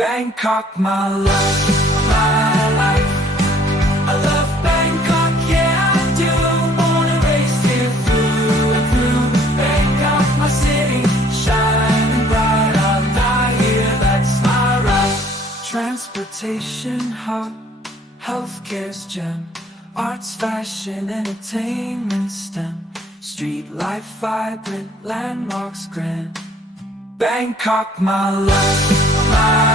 Bangkok, my love, my life. I love Bangkok, yeah I do. Wanna race here through and through. Bangkok, my city, shining bright. I'll die here, that's my right. Transportation hub, healthcare's gem. Arts, fashion, entertainment STEM. Street life vibrant, landmarks grand. Bangkok, my love, my